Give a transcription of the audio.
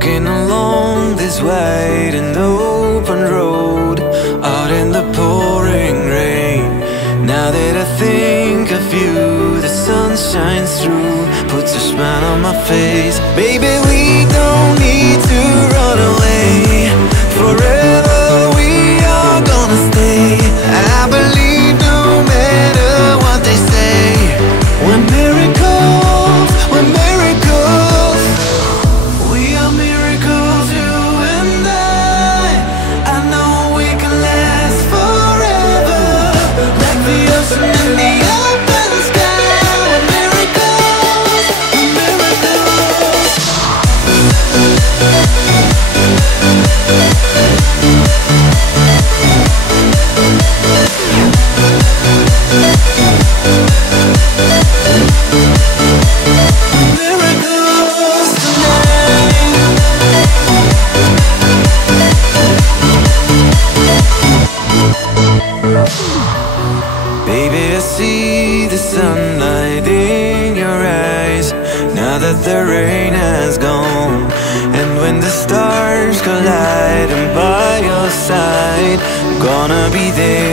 Walking along this wide and open road, out in the pouring rain. Now that I think of you, the sun shines through, puts a smile on my face. Baby, we don't need to run away. Forever we are gonna stay. I believe no matter what they say. We're miracles, we're miracles. We are miracles, you and I know we can last forever, like the ocean and the open sky. We're miracles, we're miracles. Miracles tonight. Baby, I see the sunlight in your eyes, now that the rain has gone. And when the stars collide, I'm by your side, I'm gonna be there.